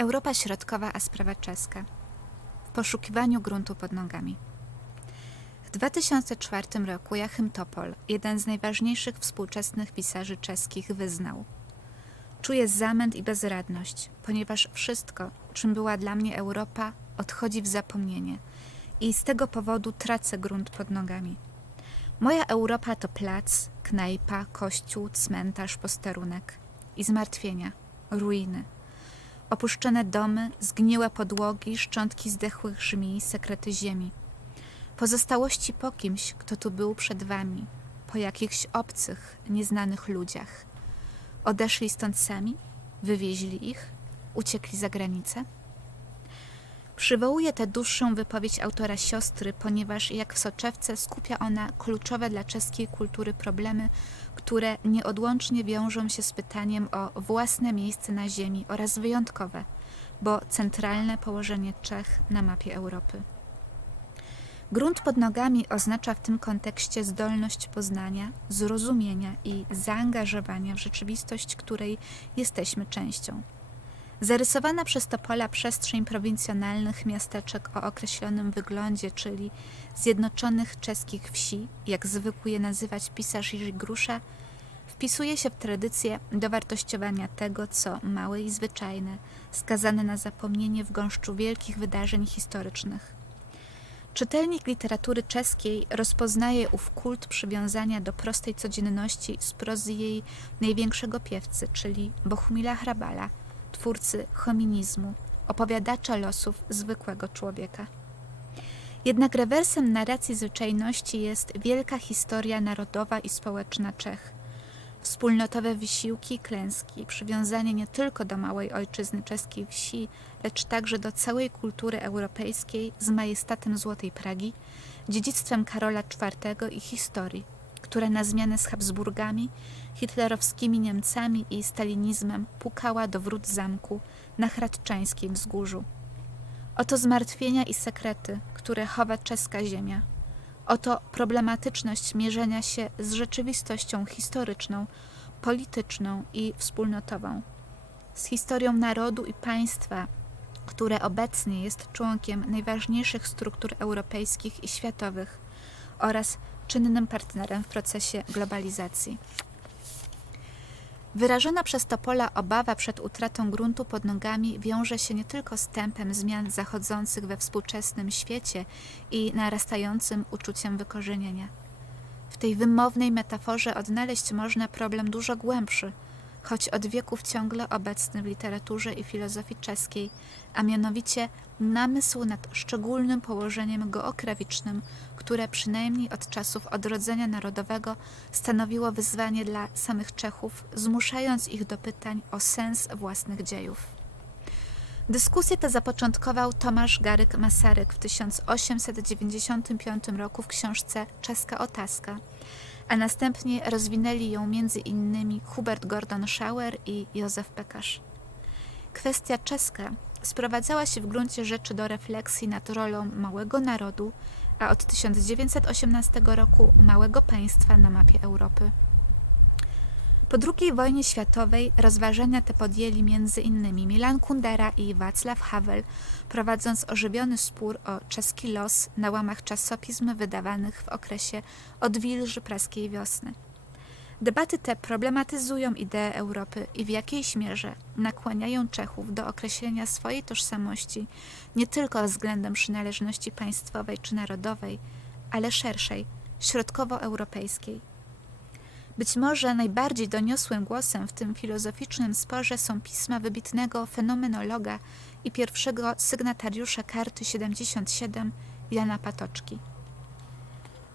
Europa Środkowa, a sprawa czeska. W poszukiwaniu gruntu pod nogami. W 2004 roku Jachym Topol, jeden z najważniejszych współczesnych pisarzy czeskich, wyznał: Czuję zamęt i bezradność, ponieważ wszystko, czym była dla mnie Europa, odchodzi w zapomnienie i z tego powodu tracę grunt pod nogami. Moja Europa to plac, knajpa, kościół, cmentarz, posterunek i zmartwienia, ruiny. Opuszczone domy, zgniłe podłogi, szczątki zdechłych żmij, sekrety ziemi. Pozostałości po kimś, kto tu był przed wami, po jakichś obcych, nieznanych ludziach. Odeszli stąd sami? Wywieźli ich? Uciekli za granicę? Przywołuję tę dłuższą wypowiedź autora siostry, ponieważ jak w soczewce skupia ona kluczowe dla czeskiej kultury problemy, które nieodłącznie wiążą się z pytaniem o własne miejsce na ziemi oraz wyjątkowe, bo centralne położenie Czech na mapie Europy. Grunt pod nogami oznacza w tym kontekście zdolność poznania, zrozumienia i zaangażowania w rzeczywistość, której jesteśmy częścią. Zarysowana przez Topola przestrzeń prowincjonalnych miasteczek o określonym wyglądzie, czyli zjednoczonych czeskich wsi, jak zwykł je nazywać pisarz Jerzy Grusza, wpisuje się w tradycję dowartościowania tego, co małe i zwyczajne, skazane na zapomnienie w gąszczu wielkich wydarzeń historycznych. Czytelnik literatury czeskiej rozpoznaje ów kult przywiązania do prostej codzienności z prozy jej największego piewcy, czyli Bohumila Hrabala, twórcy hominizmu, opowiadacza losów zwykłego człowieka. Jednak rewersem narracji zwyczajności jest wielka historia narodowa i społeczna Czech. Wspólnotowe wysiłki i klęski, przywiązanie nie tylko do małej ojczyzny czeskiej wsi, lecz także do całej kultury europejskiej z majestatem Złotej Pragi, dziedzictwem Karola IV i historii, która na zmianę z Habsburgami, hitlerowskimi Niemcami i stalinizmem pukała do wrót zamku na Hradczańskim wzgórzu. Oto zmartwienia i sekrety, które chowa czeska ziemia. Oto problematyczność mierzenia się z rzeczywistością historyczną, polityczną i wspólnotową. Z historią narodu i państwa, które obecnie jest członkiem najważniejszych struktur europejskich i światowych oraz czynnym partnerem w procesie globalizacji. Wyrażona przez Topola obawa przed utratą gruntu pod nogami wiąże się nie tylko z tempem zmian zachodzących we współczesnym świecie i narastającym uczuciem wykorzenienia. W tej wymownej metaforze odnaleźć można problem dużo głębszy, choć od wieków ciągle obecny w literaturze i filozofii czeskiej, a mianowicie namysł nad szczególnym położeniem geograficznym, które przynajmniej od czasów odrodzenia narodowego stanowiło wyzwanie dla samych Czechów, zmuszając ich do pytań o sens własnych dziejów. Dyskusję tę zapoczątkował Tomasz Garyk Masaryk w 1895 roku w książce Czeska Otaska, a następnie rozwinęli ją między innymi Hubert Gordon Schauer i Józef Pekarz. Kwestia czeska sprowadzała się w gruncie rzeczy do refleksji nad rolą małego narodu, a od 1918 roku małego państwa na mapie Europy. Po II wojnie światowej rozważania te podjęli m.in. Milan Kundera i Václav Havel, prowadząc ożywiony spór o czeski los na łamach czasopism wydawanych w okresie odwilży praskiej wiosny. Debaty te problematyzują ideę Europy i w jakiejś mierze nakłaniają Czechów do określenia swojej tożsamości nie tylko względem przynależności państwowej czy narodowej, ale szerszej, środkowoeuropejskiej. Być może najbardziej doniosłym głosem w tym filozoficznym sporze są pisma wybitnego fenomenologa i pierwszego sygnatariusza karty 77 Jana Patoczki.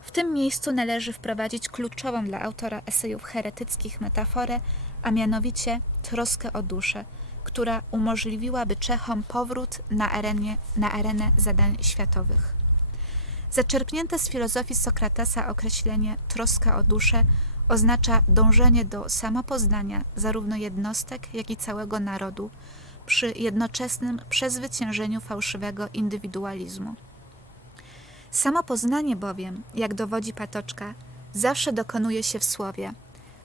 W tym miejscu należy wprowadzić kluczową dla autora esejów heretyckich metaforę, a mianowicie troskę o duszę, która umożliwiłaby Czechom powrót na, arenie, na arenę zadań światowych. Zaczerpnięte z filozofii Sokratesa określenie troska o duszę oznacza dążenie do samopoznania zarówno jednostek, jak i całego narodu przy jednoczesnym przezwyciężeniu fałszywego indywidualizmu. Samopoznanie bowiem, jak dowodzi Patoczka, zawsze dokonuje się w słowie,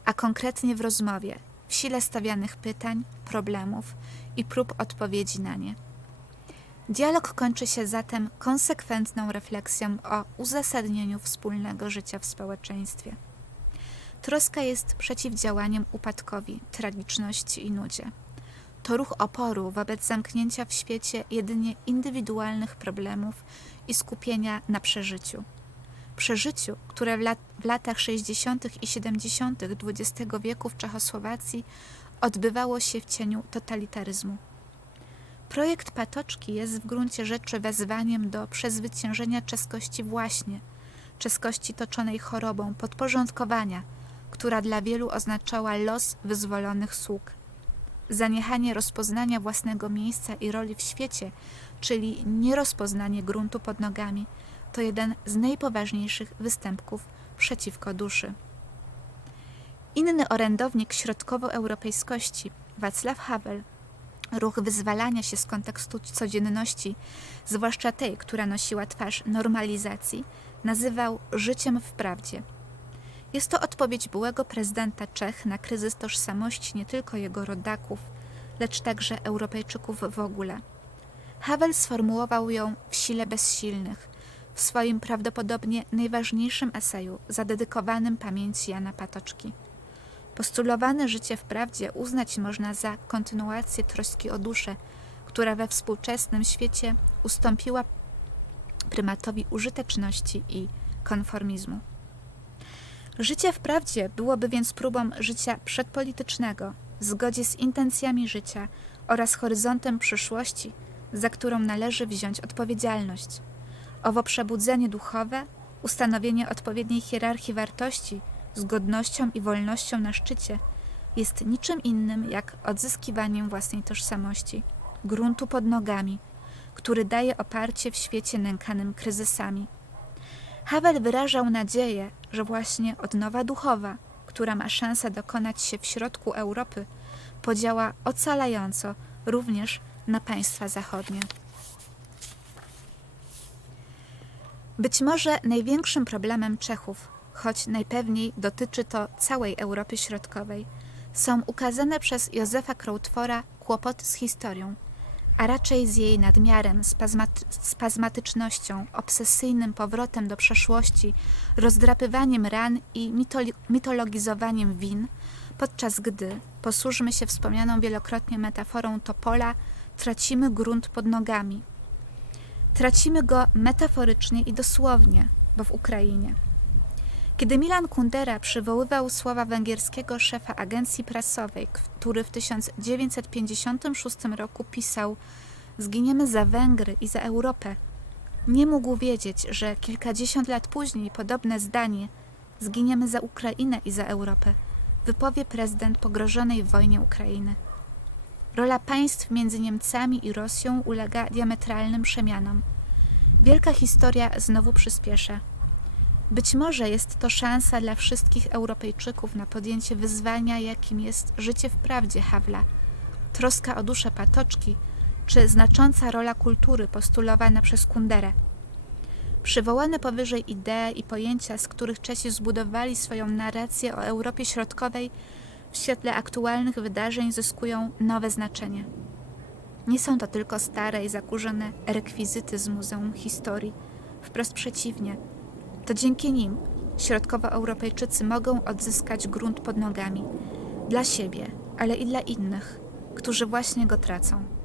a konkretnie w rozmowie, w sile stawianych pytań, problemów i prób odpowiedzi na nie. Dialog kończy się zatem konsekwentną refleksją o uzasadnieniu wspólnego życia w społeczeństwie. Troska jest przeciwdziałaniem upadkowi, tragiczności i nudzie. To ruch oporu wobec zamknięcia w świecie jedynie indywidualnych problemów i skupienia na przeżyciu. Przeżyciu, które w, lat, w latach 60. i 70. XX wieku w Czechosłowacji odbywało się w cieniu totalitaryzmu. Projekt Patoczki jest w gruncie rzeczy wezwaniem do przezwyciężenia czeskości właśnie, czeskości toczonej chorobą, podporządkowania, która dla wielu oznaczała los wyzwolonych sług. Zaniechanie rozpoznania własnego miejsca i roli w świecie, czyli nierozpoznanie gruntu pod nogami, to jeden z najpoważniejszych występków przeciwko duszy. Inny orędownik środkowoeuropejskości, Wacław Havel, ruch wyzwalania się z kontekstu codzienności, zwłaszcza tej, która nosiła twarz normalizacji, nazywał życiem w prawdzie. Jest to odpowiedź byłego prezydenta Czech na kryzys tożsamości nie tylko jego rodaków, lecz także Europejczyków w ogóle. Havel sformułował ją w Sile Bezsilnych, w swoim prawdopodobnie najważniejszym eseju zadedykowanym pamięci Jana Patoczki. Postulowane życie w prawdzie uznać można za kontynuację troski o duszę, która we współczesnym świecie ustąpiła prymatowi użyteczności i konformizmu. Życie w prawdzie byłoby więc próbą życia przedpolitycznego, w zgodzie z intencjami życia oraz horyzontem przyszłości, za którą należy wziąć odpowiedzialność. Owo przebudzenie duchowe, ustanowienie odpowiedniej hierarchii wartości z godnością i wolnością na szczycie jest niczym innym jak odzyskiwaniem własnej tożsamości, gruntu pod nogami, który daje oparcie w świecie nękanym kryzysami. Havel wyrażał nadzieję, że właśnie odnowa duchowa, która ma szansę dokonać się w środku Europy, podziała ocalająco również na państwa zachodnie. Być może największym problemem Czechów, choć najpewniej dotyczy to całej Europy Środkowej, są ukazane przez Józefa Krautwora kłopoty z historią, a raczej z jej nadmiarem, spazmaty spazmatycznością, obsesyjnym powrotem do przeszłości, rozdrapywaniem ran i mitologizowaniem win, podczas gdy, posłużmy się wspomnianą wielokrotnie metaforą Topola, tracimy grunt pod nogami. Tracimy go metaforycznie i dosłownie, bo w Ukrainie. Kiedy Milan Kundera przywoływał słowa węgierskiego szefa agencji prasowej, który w 1956 roku pisał: Zginiemy za Węgry i za Europę, nie mógł wiedzieć, że kilkadziesiąt lat później podobne zdanie zginiemy za Ukrainę i za Europę wypowie prezydent pogrożonej w wojnie Ukrainy. Rola państw między Niemcami i Rosją ulega diametralnym przemianom. Wielka historia znowu przyspiesza. Być może jest to szansa dla wszystkich Europejczyków na podjęcie wyzwania, jakim jest życie w prawdzie Hawla, troska o duszę Patoczki, czy znacząca rola kultury postulowana przez Kunderę. Przywołane powyżej idee i pojęcia, z których Czesi zbudowali swoją narrację o Europie Środkowej, w świetle aktualnych wydarzeń zyskują nowe znaczenie. Nie są to tylko stare i zakurzone rekwizyty z Muzeum Historii. Wprost przeciwnie, to dzięki nim środkowoeuropejczycy mogą odzyskać grunt pod nogami dla siebie, ale i dla innych, którzy właśnie go tracą.